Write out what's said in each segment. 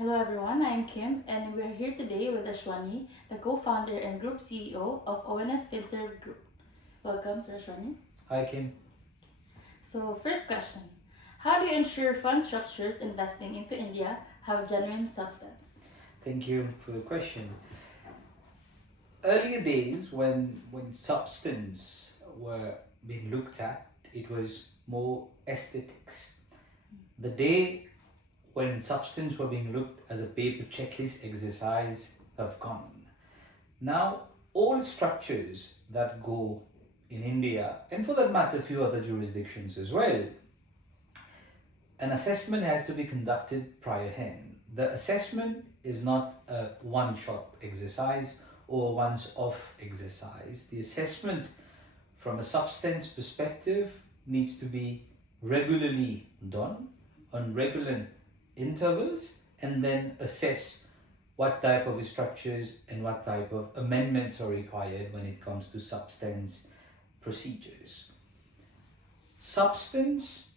Hello everyone, I'm Kim and we're here today with Ashwani, the co-founder and group CEO of ONS Finserv Group. Welcome, Sir Ashwani. Hi, Kim. So, first question. How do you ensure fund structures investing into India have genuine substance? Thank you for the question. Earlier days, when substance were being looked at, it was more aesthetics. The day when substance were being looked as a paper checklist exercise have gone. Now, all structures that go in India, and for that matter, a few other jurisdictions as well, an assessment has to be conducted prior hand. The assessment is not a one-shot exercise or once-off exercise. The assessment from a substance perspective needs to be regularly done on regular intervals and then assess what type of structures and what type of amendments are required when it comes to substance procedures. Substance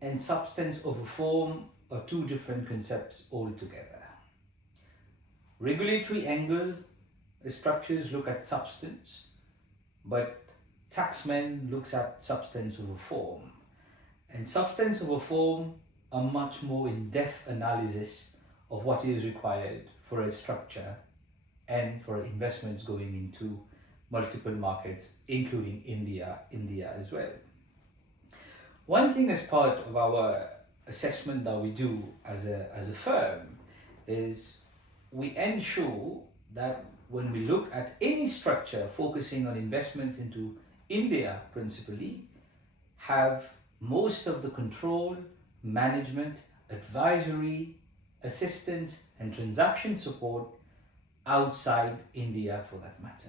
and substance over form are two different concepts altogether. Regulatory angle structures look at substance, but taxman looks at substance over form. And substance over form are much more in-depth analysis of what is required for a structure and for investments going into multiple markets, including India as well. One thing as part of our assessment that we do as a firm is we ensure that when we look at any structure focusing on investments into India principally, have most of the control, management, advisory, assistance and transaction support outside India for that matter.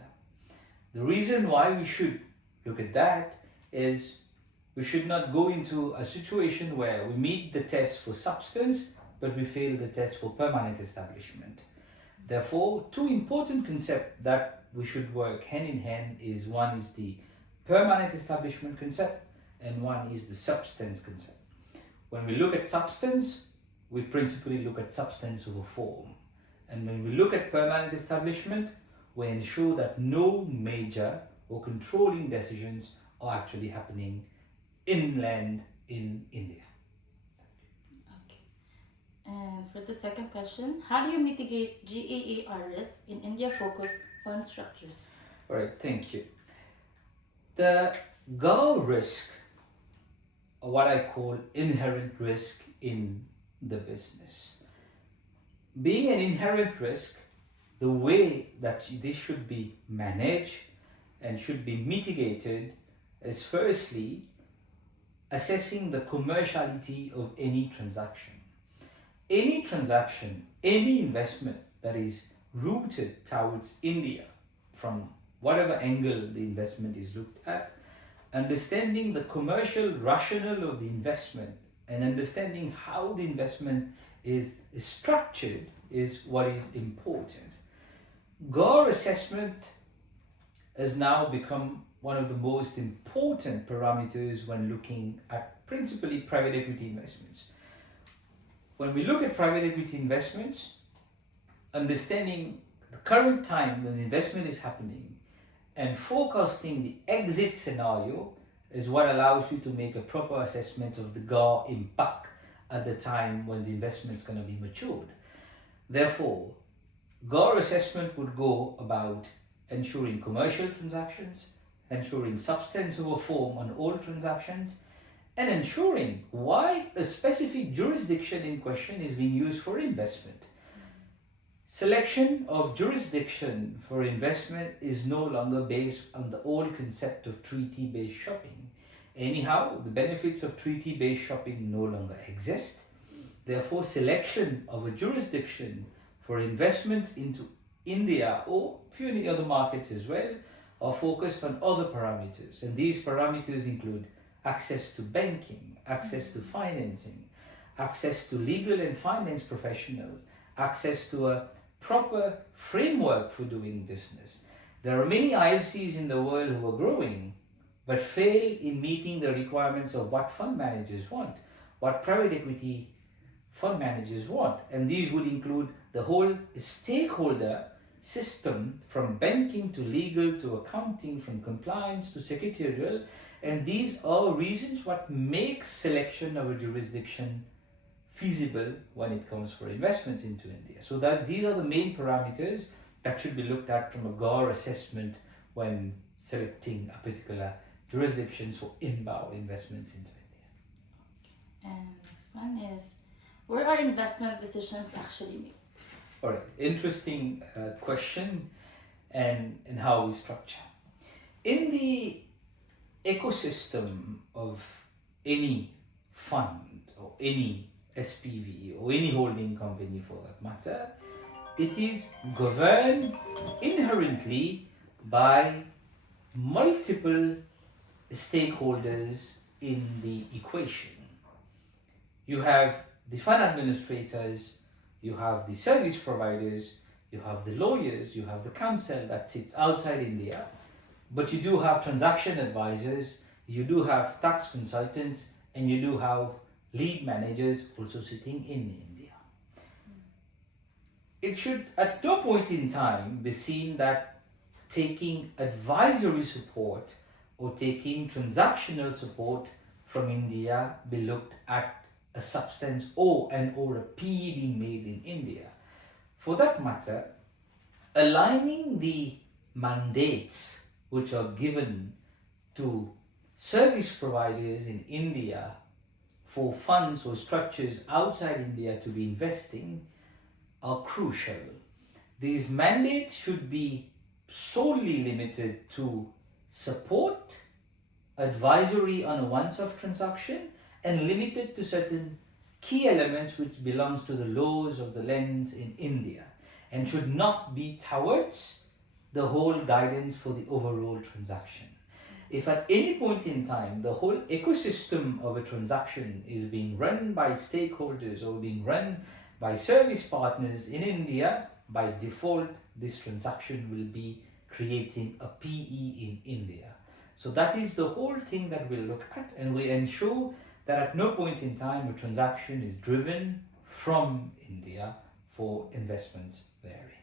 The reason why we should look at that is we should not go into a situation where we meet the test for substance but we fail the test for permanent establishment. Therefore, two important concepts that we should work hand in hand is one is the permanent establishment concept and one is the substance concept. When we look at substance, we principally look at substance over form. And when we look at permanent establishment, we ensure that no major or controlling decisions are actually happening inland in India. Okay. And for the second question, how do you mitigate GAAR risk in India-focused fund structures? All right, thank you. The GAAR risk, or what I call inherent risk in the business. Being an inherent risk, the way that this should be managed and should be mitigated is firstly assessing the commerciality of any transaction. Any transaction, any investment that is rooted towards India, from whatever angle the investment is looked at, understanding the commercial rationale of the investment and understanding how the investment is structured is what is important. GAAR assessment has now become one of the most important parameters when looking at principally private equity investments. When we look at private equity investments, understanding the current time when the investment is happening and forecasting the exit scenario is what allows you to make a proper assessment of the GAAR impact at the time when the investment is going to be matured. Therefore, GAAR assessment would go about ensuring commercial transactions, ensuring substance over form on all transactions, and ensuring why a specific jurisdiction in question is being used for investment. Selection of jurisdiction for investment is no longer based on the old concept of treaty-based shopping. Anyhow, the benefits of treaty-based shopping no longer exist. Therefore, selection of a jurisdiction for investments into India or few other markets as well are focused on other parameters. And these parameters include access to banking, access to financing, access to legal and finance professional, access to a proper framework for doing business. There are many IFCs in the world who are growing but fail in meeting the requirements of what fund managers want, what private equity fund managers want. And these would include the whole stakeholder system, from banking to legal to accounting, from compliance to secretarial. And these are reasons what makes selection of a jurisdiction feasible when it comes for investments into India. So that these are the main parameters that should be looked at from a GAAR assessment when selecting a particular jurisdictions for inbound investments into India. And next one is, where are investment decisions actually made? All right, interesting question, and how we structure. In the ecosystem of any fund or any SPV or any holding company for that matter, it is governed inherently by multiple stakeholders in the equation. You have the fund administrators, you have the service providers, you have the lawyers, you have the counsel that sits outside India, but you do have transaction advisors, you do have tax consultants, and you do have lead managers also sitting in India. It should at no point in time be seen that taking advisory support or taking transactional support from India be looked at a substance or a PE being made in India. For that matter, aligning the mandates which are given to service providers in India for funds or structures outside India to be investing are crucial. These mandates should be solely limited to support, advisory on a once-off transaction, and limited to certain key elements which belongs to the laws of the lands in India, and should not be towards the whole guidance for the overall transaction. If at any point in time the whole ecosystem of a transaction is being run by stakeholders or being run by service partners in India, by default this transaction will be creating a PE in India. So that is the whole thing that we'll look at, and we ensure that at no point in time a transaction is driven from India for investments therein.